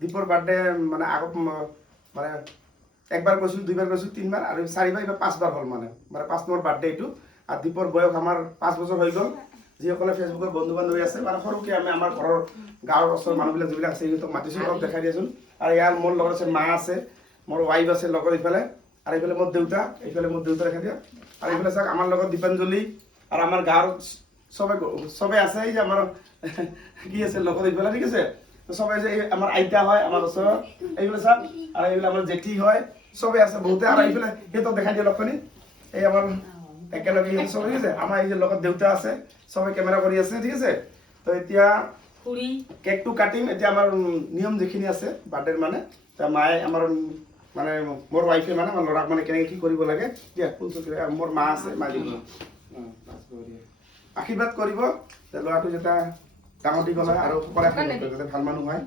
দীপৰ বাৰ্থডে মানে আগত মানে একবাৰ কৈছোঁ, দুইবাৰ কৈছোঁ, তিনিবাৰ আৰু চাৰিবাৰ এইবাৰ 5বাৰ হ'ল মানে 5 নম্বৰ বাৰ্থডে এইটো। আৰু দীপৰ বয়স আমাৰ 5 বছৰ হৈ গ'ল। যিসকলে ফেচবুকৰ বন্ধু বান্ধৱী আছে মানে সৰুকৈ আমি আমাৰ ঘৰৰ গাঁৱৰ ওচৰৰ মানুহবিলাক যিবিলাক আছে সিহঁতক মাতিছোঁ, অলপ দেখাই দিয়াচোন। আৰু ইয়াৰ মোৰ লগত আছে মা আছে, মোৰ ৱাইফ আছে লগত এইফালে, আৰু এইফালে মোৰ দেউতা, এইফালে মোৰ দেউতা দেখাই দিয়া। আৰু এইফালে চাওক আমাৰ লগত দীপাঞ্জলি আৰু আমাৰ গাঁৱৰ চবে আছে। এই যে আমাৰ কি আছে লগত এইফালে, ঠিক আছে। চবে আছে, এই আমাৰ আইতা হয় আমাৰ ওচৰত, এইফালে চাওক, আৰু এইফালে আমাৰ জেঠি হয়, চবে আছে বহুতে। আৰু এইফালে সিহঁতক দেখাই দিয়া লক্ষণী, এই আমাৰ একেলগে সিহঁত চবে, ঠিক আছে। আমাৰ এই যে লগত দেউতা আছে, চবে কেমেৰা কৰি আছে, ঠিক আছে। তো এতিয়া কেকটো কাটিম। এতিয়া আমাৰ নিয়ম যিখিনি আছে বাৰ্থডেৰ মানে, মায়ে আমাৰ মানে মোৰ ৱাইফে মানে আমাৰ ল'ৰাক মানে কেনেকৈ কি কৰিব লাগে দিয়া, মোৰ মা আছে, মা দিব আশীৰ্বাদ কৰিব যে ল'ৰাটো যাতে ডাঙৰ দীঘল হয় আৰু সকলোৱে আশীৰ্বাদ কৰে যাতে ভাল মানুহ হয়।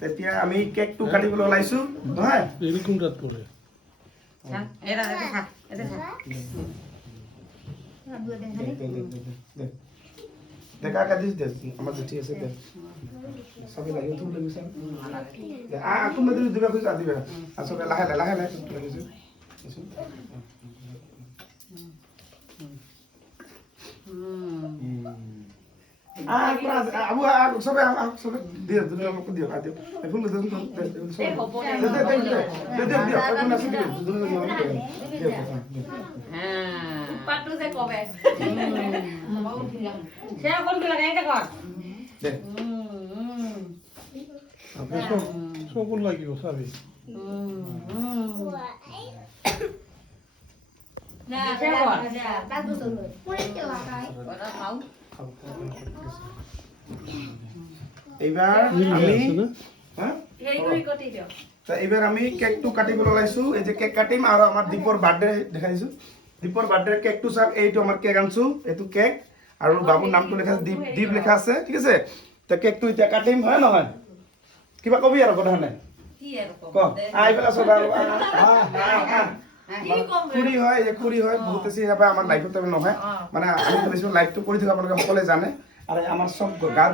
তেতিয়া আমি কেকটো কাটিবলৈ ওলাইছো নহয়। দেখা কাটিছ দে আমাৰ জেঠি আছে দে সবে লাগি উঠি লাগিছে তুমি দিবা খুঁজা দিবা আচলতে লাহে লাহে লাহে লাগিছে আবু সবে সবে দিও দুটো লোক দিও দিও ফুল দিও দিও পাটু যে কবে সে কোন কি লাগে এটা কর দে সকল লাগিব চাবি না সে কর তাক তো চলো পুরে কে লাগাই ওটা খাও এইবাৰ আমি কেকটো কাটিবলৈ ওলাইছো। এই যে কেক কাটিম আৰু আমাৰ দীপৰ বাৰ্থডে দেখাইছো। দীপৰ বাৰ্থডে কেকটো চাওক, এইটো আমাৰ কেক আনছো, এইটো কেক আৰু বাবুৰ নামটো লেখা আছে, দীপ লেখা আছে, ঠিক আছে। তো কেকটো এতিয়া কাটিম, হয় নহয়? কিবা কবি আৰু কথা নাই ক আইবেলা চব আৰু খুৰী হয়, এই খুৰী হয়, বহুতে চিনি নাপায় আমাৰ লাইফত নহয় মানে আমি ভাবিছোঁ লাইফটো কৰি থকা আপোনালোকে সকলোৱে জানে। আৰু আমাৰ চব গাঁৱৰ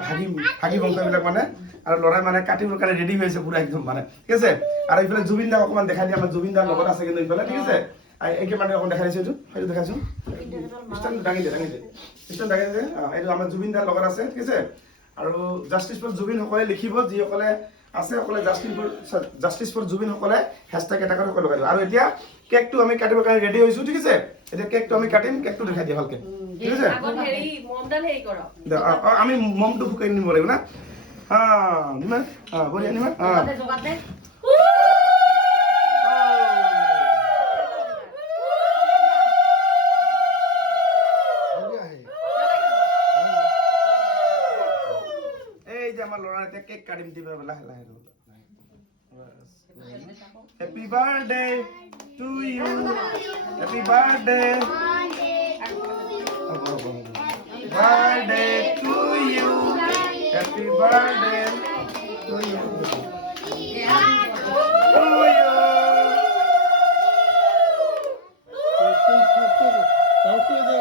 ভাগি বংশবিলাক মানে আৰু ল'ৰাই মানে কাটিবৰ কাৰণে ৰেডি হৈছে পুৰা একদম মানে, ঠিক আছে। আৰু এইফালে জুবিন দাক অকণমান দেখাই দিয়ে, আমাৰ জুবিন দাৰ লগত আছে কিন্তু এইফালে, ঠিক আছে। এইকে মানে অকণ দেখাই দিছোঁ, সেইটো দেখাইছোঁ, ষ্টেণ্ড দাঙি দিয়ে ষ্টেণ্ড দাঙি দিয়ে। এইটো আমাৰ জুবিন দাৰ লগত আছে, ঠিক আছে। আৰু জাষ্টিছ ফৰ জুবিন সকলে লিখিব, যিসকলে আছে সকলে জাষ্টিছ ফৰ জুবিন সকলে হেচটেগ এটা কৰি সকলো লগাই দিব। আৰু এতিয়া কেকটো আমি কাটিবৰ কাৰণে ৰেডি হৈছোঁ, ঠিক আছে। এতিয়া কেকটো আমি কাটিম, কেকটো দেখাই দিয়া ভালকে, ঠিক আছে। আমি মমটো ফুকাই নিব লাগিব না। নিমা বঢ়িয়া নিমা এই যে আমাৰ ল'ৰা এতিয়া কেক কাটিম দিব লাহে লাহে। Happy birthday to you, happy birthday birthday to you, happy birthday to you.